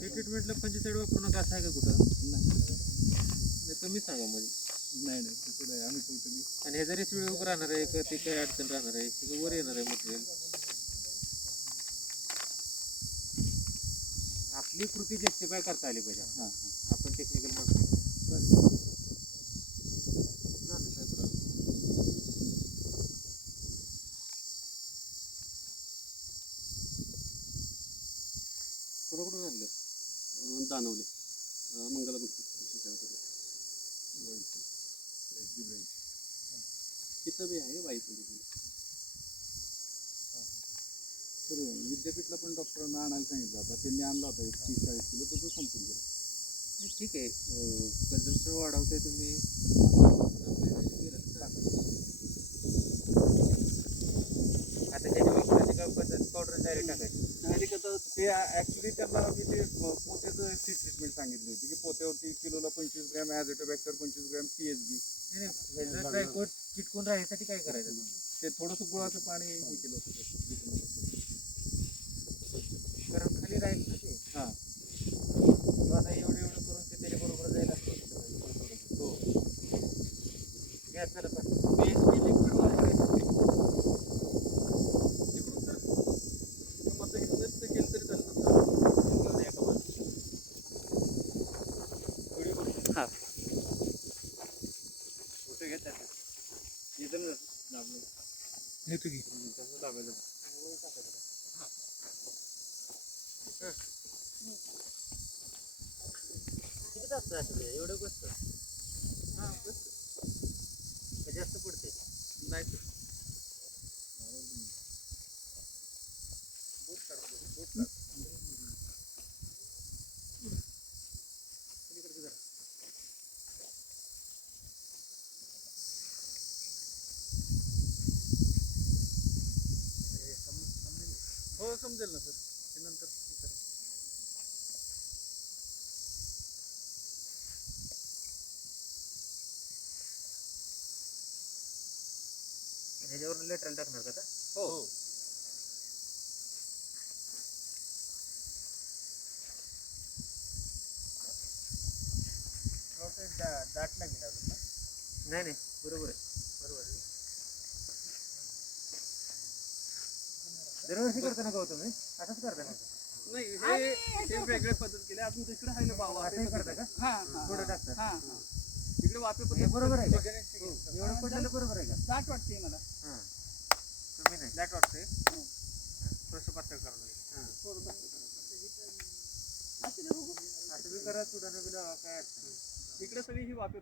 हे ट्रीटमेंटला फंजिसाईड वापरू नका असं आहे का कुठं? नाही तुम्ही सांगा म्हणजे. नाही तसं नाही आम्ही टोटली. आणि हे जरी वेळ उभं राहणार आहे का ते काही अडचण राहणार आहे सगळं वर येणार आहे मटेरियल. आपली कृती जस्टिफाय करता आली पाहिजे. आपण टेक्निकल माणसं. कोणाकडून आणलं? दानवले मंगलामुखी तिथं बी आहे वाईट. तर विद्यापीठला पण डॉक्टरांना आणायला सांगितलं होता, त्यांनी आणला होता 30-40 किलो, तो संपून गेला. ठीक आहे, कन्झम्पशन वाढवताय तुम्ही. आता त्याच्या वापराची काय पद्धत पावडर डायरेक्ट टाकायची. डायरेक्ट आता ते ॲक्च्युली त्यांना मी ते पोत्याचं ट्रीटमेंट सांगितली होती की पोत्यावरती किलोला 25 gram azotobacter, 25 gram PSB. Tricoat चिटकून राहण्यासाठी काय करायचं? ते थोडंसं गुळाचं पाणी हे केलं होतं. कारण खाली राहील ना ते. हां किंवा आता एवढं एवढं करून ते त्याच्याबरोबर जायला हो घ्या चला पण PSB लिक्विड वापरायचं तिकडून तर मग इथनंच ते केलं तरी चालतं. घेऊन या का मला हां फोटो घेतात इथं दाबलं घेतो की तसं दाबायचं. किती तास असं एवढं बसतं? हां बस का जास्त पडते? नाही तर हो समजेल ना सर, ते नंतर ह्याच्यावर लेटर टाकणार का आता? हो दाट लागेल अजून ना. नाही नाही बरोबर आहे बरोबर आहे. दरवर्षी करताना का हो तुम्ही असंच करता ना? नाही हे वेगळ्या पद्धत केली. अजून तिकडे आहे ना बाबा असंही करता का? हां थोडं टाकता. हां तिकडे वापे हे पद्धत बरोबर आहे का? एवढं पडलेलं बरोबर आहे का? दाट वाटते मला. हां तुम्ही नाही दाट वाटते थोडंसं पातळ करावं लागेल. असं बी करा चुडानं बी लावा काय अडचण नाही. इकडे सगळी ही वापे